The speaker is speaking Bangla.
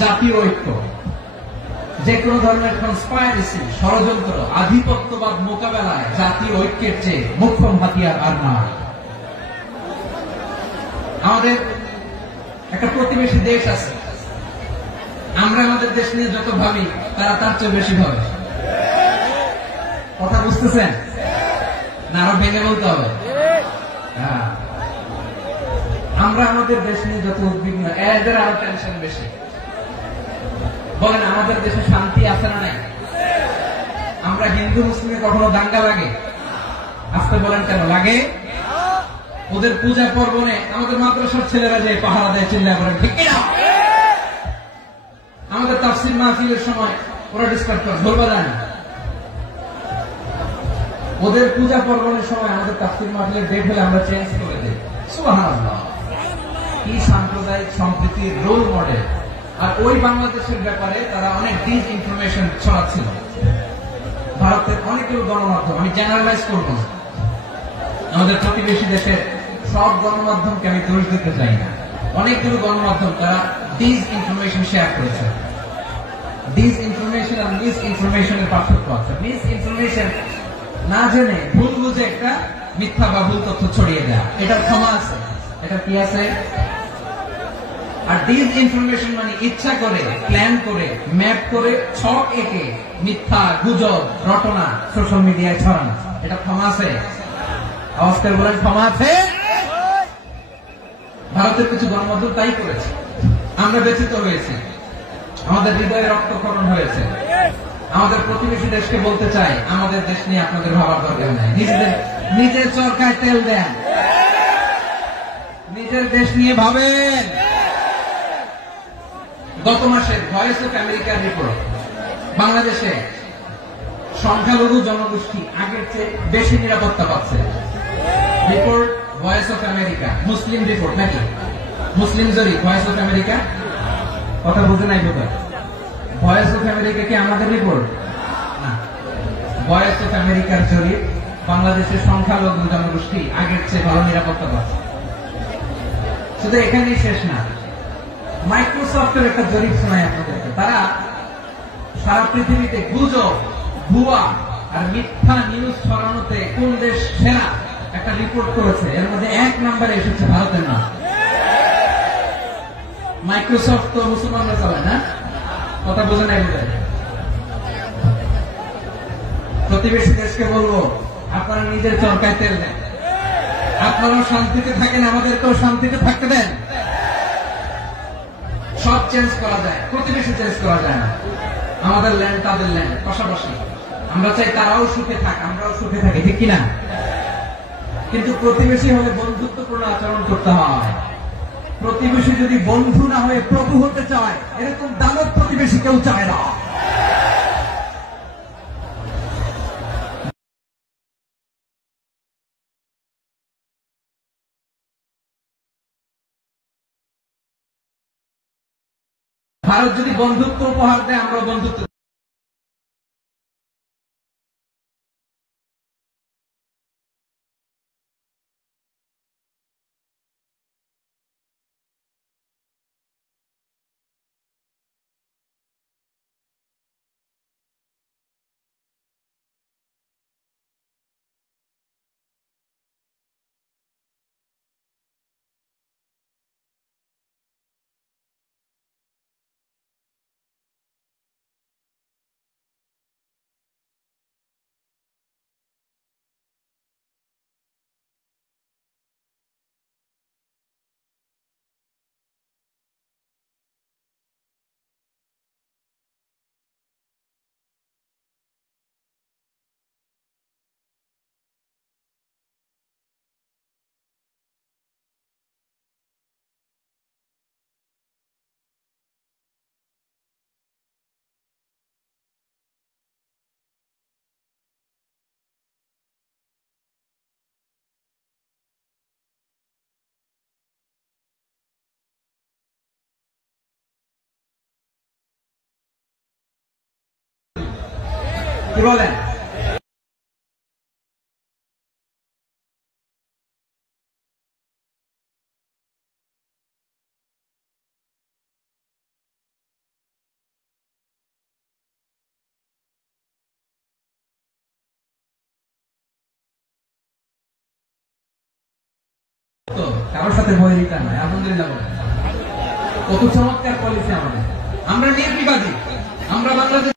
জাতীয় ঐক্য, যে কোনো ধরনের কনস্পাইরেসি, ষড়যন্ত্র, আধিপত্যবাদ মোকাবেলায় জাতীয় ঐক্যের চেয়ে মোক্ষম হাতিয়ার আর নয়। আমাদের একটা প্রতিবেশী দেশ আছে, আমরা আমাদের দেশ নিয়ে যত ভাবি তারা তার চেয়ে বেশি ভাবে। কথা বুঝতেছেন না? আরো ভেঙে বলতে হবে। হ্যাঁ, আমরা আমাদের দেশ নিয়ে যত উদ্বিগ্ন, এদের আরো টেনশন বেশি। বলেন, আমাদের দেশে শান্তি আছে না নাই? আমরা হিন্দু মুসলিমে কখনো দাঙ্গা লাগে? আসতে বলেন কেন লাগে? ওদের পূজা পর্বণে আমাদের মাদ্রাসার ছেলেরা যে পাহারা দেয়, চিল্লা করে ঠিক কিনা? আমাদের তাফসীর মাহফিলের সময় ওরা ডিস্টার্ব করে, বলবা যায় না। ওদের পূজা পর্বণের সময় আমাদের তাফসীর মাহফিলের ডেট হলে আমরা চেঞ্জ করে দিই। সুবহানাল্লাহ, কি সাম্প্রদায়িক সম্প্রীতির রোল মডেল। আর ওই বাংলাদেশের ব্যাপারে তারা অনেক ডিস ইনফরমেশন ছড়াচ্ছিল। ভারতের অনেকগুলো গণমাধ্যম, আমি জেনারেলাইজ করব না, আমাদের প্রতিবেশী দেশের সব গণমাধ্যমকে আমি দোষ দিতে চাই না, অনেকগুলো গণমাধ্যম তারা ডিস ইনফরমেশন শেয়ার করেছে। ডিস ইনফরমেশন আর মিস ইনফরমেশনের পার্থক্য আছে। মিস ইনফরমেশন না জেনে ভুল বুঝে একটা মিথ্যা বা ভুল তথ্য ছড়িয়ে দেয়, এটার ক্ষমা আছে, এটা কি আছে। আর ডিস ইনফরমেশন মানে ইচ্ছা করে, প্ল্যান করে, ম্যাপ করে, ছক এঁকে মিথ্যা, গুজব, রটনা সোশ্যাল মিডিয়ায় ছড়ানো, এটা ক্ষমা আছে? অস্কার বলেন, ক্ষমা আছে? ভারতের কিছু গণমাধ্যম তাই করেছে। আমরা ব্যথিত হয়েছি, আমাদের হৃদয়ে রক্তক্ষরণ হয়েছে। আমাদের প্রতিবেশী দেশকে বলতে চাই, আমাদের দেশ নিয়ে আপনাদের ভাবার দরকার নাই, নিজের চরকায় তেল দেন, নিজের দেশ নিয়ে ভাবেন। গত মাসে ভয়েস অফ আমেরিকার রিপোর্ট, বাংলাদেশে সংখ্যালঘু জনগোষ্ঠী আগের চেয়ে বেশি নিরাপত্তা পাচ্ছে। Report voice of America, Muslim report নাকি? মুসলিম জরিপ, ভয়েস অফ আমেরিকা। কথা বুঝে নাই বোধ হয়। ভয়েস অফ আমেরিকা কি আমাদের রিপোর্ট না? ভয়েস অফ আমেরিকার জরিপ, বাংলাদেশের সংখ্যালঘু জনগোষ্ঠী আগের চেয়ে ভালো নিরাপত্তা পাচ্ছে। শুধু এখানেই শেষ না, মাইক্রোসফটের একটা জরিপ শোনায় আপনাদেরকে। তারা সারা পৃথিবীতে গুজব, ভুয়া আর মিথ্যা নিউজ ছড়ানোতে কোন দেশ সেরা একটা রিপোর্ট করেছে। এর মধ্যে 1 নম্বরে এসেছে ভারতের নাম। মাইক্রোসফট তো মুসলমানরা চালায় না? কথা বোঝে নাই বোধ হয়। প্রতিবেশী দেশকে বলবো, আপনারা নিজের চরকায় তেল দেন, আপনারাও শান্তিতে থাকেন, আমাদেরকেও শান্তিতে থাকতে দেন। সব চেঞ্জ করা যায়, প্রতিবেশী চেঞ্জ করা যায় না। আমাদের ল্যান্ড তাদের ল্যান্ড, পাশাপাশি। আমরা চাই তারাও সুখে থাক, আমরাও সুখে থাকি, ঠিক কিনা? কিন্তু প্রতিবেশী হলে বন্ধুত্বপূর্ণ আচরণ করতে হয়। প্রতিবেশী যদি বন্ধু না হয়ে প্রভু হতে চায়, এরকম দানব প্রতিবেশী কেউ চায় না। ভারত যদি বন্ধুত্ব উপহার দেয়, আমরা বন্ধুত্ব কি বলেন? তো কারোর সাথে বহিরিতা নাই, আলহামদুলিল্লাহ বলেন। কত চমৎকার পলিসি আমাদের। আমরা নির্বিবাদী, আমরা বাংলাদেশ